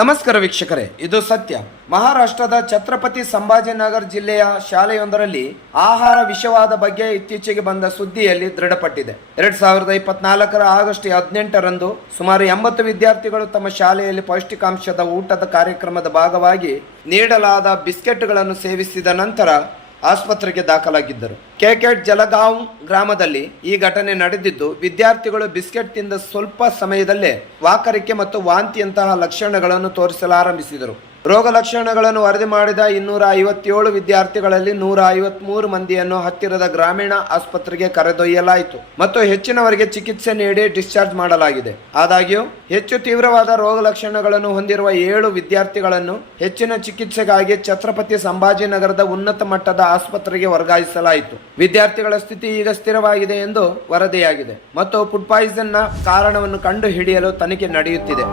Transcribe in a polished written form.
ನಮಸ್ಕಾರ ವೀಕ್ಷಕರೇ, ಇದು ಸತ್ಯ. ಮಹಾರಾಷ್ಟ್ರದ ಛತ್ರಪತಿ ಸಂಭಾಜಿನಗರ ಜಿಲ್ಲೆಯ ಶಾಲೆಯೊಂದರಲ್ಲಿ ಆಹಾರ ವಿಷವಾದ ಬಗ್ಗೆ ಇತ್ತೀಚೆಗೆ ಬಂದ ಸುದ್ದಿಯಲ್ಲಿ ದೃಢಪಟ್ಟಿದೆ. 2024 ಆಗಸ್ಟ್ 18ರಂದು ಸುಮಾರು 80 ವಿದ್ಯಾರ್ಥಿಗಳು ತಮ್ಮ ಶಾಲೆಯಲ್ಲಿ ಪೌಷ್ಟಿಕಾಂಶದ ಊಟದ ಕಾರ್ಯಕ್ರಮದ ಭಾಗವಾಗಿ ನೀಡಲಾದ ಬಿಸ್ಕೆಟ್ಗಳನ್ನು ಸೇವಿಸಿದ ನಂತರ ಆಸ್ಪತ್ರೆಗೆ ದಾಖಲಾಗಿದ್ದರು. ಕೆಕೆಟ್ ಜಲಗಾಂವ್ ಗ್ರಾಮದಲ್ಲಿ ಈ ಘಟನೆ ನಡೆದಿದ್ದು, ವಿದ್ಯಾರ್ಥಿಗಳು ಬಿಸ್ಕೆಟ್ ತಿಂದ ಸ್ವಲ್ಪ ಸಮಯದಲ್ಲೇ ವಾಕರಿಕೆ ಮತ್ತು ವಾಂತಿಯಂತಹ ಲಕ್ಷಣಗಳನ್ನು ತೋರಿಸಲಾರಂಭಿಸಿದರು. ರೋಗ ಲಕ್ಷಣಗಳನ್ನು ವರದಿ ಮಾಡಿದ 257 ವಿದ್ಯಾರ್ಥಿಗಳಲ್ಲಿ 153 ಮಂದಿಯನ್ನು ಹತ್ತಿರದ ಗ್ರಾಮೀಣ ಆಸ್ಪತ್ರೆಗೆ ಕರೆದೊಯ್ಯಲಾಯಿತು ಮತ್ತು ಹೆಚ್ಚಿನವರಿಗೆ ಚಿಕಿತ್ಸೆ ನೀಡಿ ಡಿಸ್ಚಾರ್ಜ್ ಮಾಡಲಾಗಿದೆ. ಆದಾಗ್ಯೂ ಹೆಚ್ಚು ತೀವ್ರವಾದ ರೋಗ ಲಕ್ಷಣಗಳನ್ನು ಹೊಂದಿರುವ 7 ವಿದ್ಯಾರ್ಥಿಗಳನ್ನು ಹೆಚ್ಚಿನ ಚಿಕಿತ್ಸೆಗಾಗಿ ಛತ್ರಪತಿ ಸಂಭಾಜಿನಗರದ ಉನ್ನತ ಮಟ್ಟದ ಆಸ್ಪತ್ರೆಗೆ ವರ್ಗಾಯಿಸಲಾಯಿತು. ವಿದ್ಯಾರ್ಥಿಗಳ ಸ್ಥಿತಿ ಈಗ ಸ್ಥಿರವಾಗಿದೆ ಎಂದು ವರದಿಯಾಗಿದೆ ಮತ್ತು ಫುಡ್ ಪಾಯ್ಸನ್ ನ ಕಾರಣವನ್ನು ಕಂಡು ಹಿಡಿಯಲು ತನಿಖೆ ನಡೆಯುತ್ತಿದೆ.